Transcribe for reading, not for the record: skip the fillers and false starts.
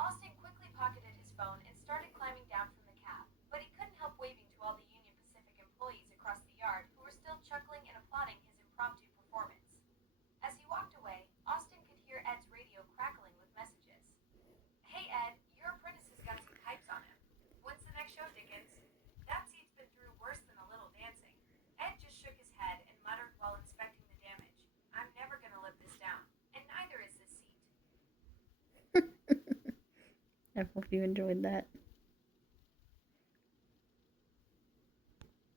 Austin quickly pocketed his phone and started climbing down from the cab, but he couldn't help waving to all the Union Pacific employees across the yard who were still chuckling and applauding his impromptu performance. As he walked away, Austin could hear Ed's radio crackling with messages. Hey Ed, your apprentice has got some pipes on him. When's the next show, Dickens? That seat's been through worse than a little dancing. Ed just shook his head and muttered while inspecting the damage. I'm never gonna live this down, and neither is this seat. I hope you enjoyed that.